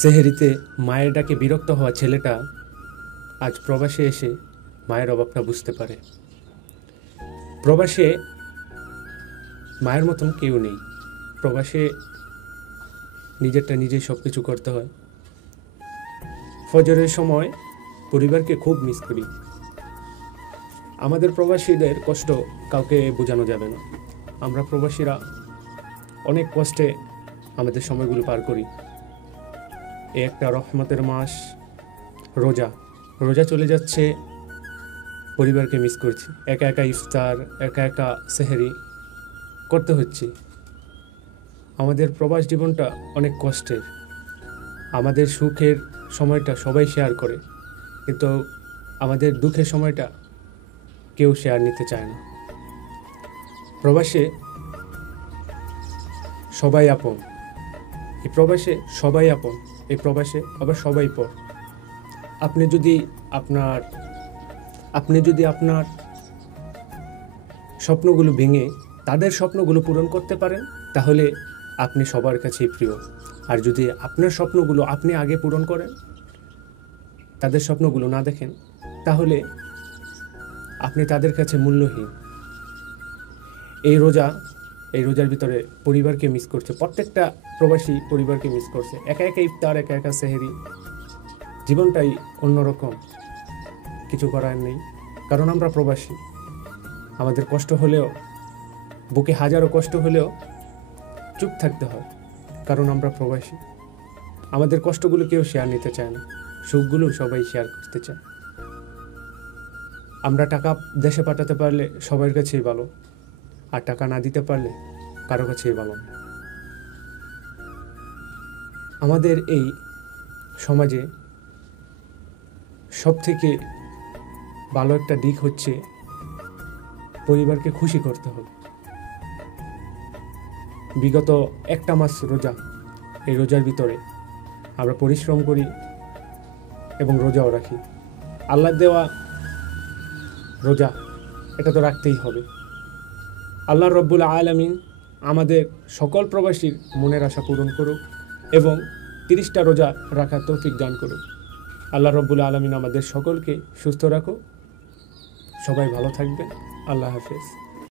সেহেরিতে মায়ের ডাকে বিরক্ত হওয়া ছেলেটা আজ প্রবাসে এসে মায়ের অভাবটা বুঝতে পারে। প্রবাসে মায়ের মতন কেউ নেই। প্রবাসে নিজেরটা নিজেই সব কিছু করতে হয়। ফজরের সময় পরিবারকে খুব মিস করি। আমাদের প্রবাসীদের কষ্ট কাউকে বোঝানো যাবে না। আমরা প্রবাসীরা অনেক কষ্টে আমাদের সময়গুলো পার করি। একটা রহমতের মাস রোজা রোজা চলে যাচ্ছে, পরিবারকে মিস করছি। একা একা ইফতার, একা একা সেহরি করতে হচ্ছে। আমাদের প্রবাস জীবনটা অনেক কষ্টের। আমাদের সুখের সময়টা সবাই শেয়ার করে, কিন্তু আমাদের দুঃখের সময়টা কেউ শেয়ার নিতে চায় না। প্রবাসে সবাই আপন, এই প্রবাসে সবাই আপন, এই প্রবাসে আবার সবাই পর। আপনি যদি আপনার স্বপ্নগুলো ভেঙে তাদের স্বপ্নগুলো পূরণ করতে পারেন, তাহলে আপনি সবার কাছেই প্রিয়। আর যদি আপনার স্বপ্নগুলো আপনি আগে পূরণ করেন, তাদের স্বপ্নগুলো না দেখেন, তাহলে আপনি তাদের কাছে মূল্যহীন। এই রোজার ভিতরে পরিবারকে মিস করছে। প্রত্যেকটা প্রবাসী পরিবারকে মিস করছে। একা একা ইফতার, একা একা সেহরি, জীবনটাই অন্যরকম। কিছু করার নেই, কারণ আমরা প্রবাসী। আমাদের কষ্ট হলেও, বুকে হাজারো কষ্ট হলেও চুপ থাকতে হয়, কারণ আমরা প্রবাসী। আমাদের কষ্টগুলো কেউ শেয়ার নিতে চায় না, সুখগুলো সবাই শেয়ার করতে চায়। আমরা টাকা দেশে পাঠাতে পারলে সবার কাছেই ভালো, আর টাকা না দিতে পারলে কারো কাছেই ভালো না। আমাদের এই সমাজে সব থেকে ভালো একটা দিক হচ্ছে পরিবারকে খুশি করতে হবে। বিগত একটা মাস রোজা, এই রোজার ভিতরে আমরা পরিশ্রম করি এবং রোজাও রাখি। আল্লাহ দেওয়া রোজা, এটা তো রাখতেই হবে। আল্লাহ রব্বুল আলামিন আমাদের সকল প্রবাসীর মনের আশা পূরণ করুক এবং 30টা রোজা রাখার তৌফিক দান করুক। আল্লাহ রব্বুল আলামিন আমাদের সকলকে সুস্থ রাখুক। সবাই ভালো থাকবেন। আল্লাহ হাফেজ।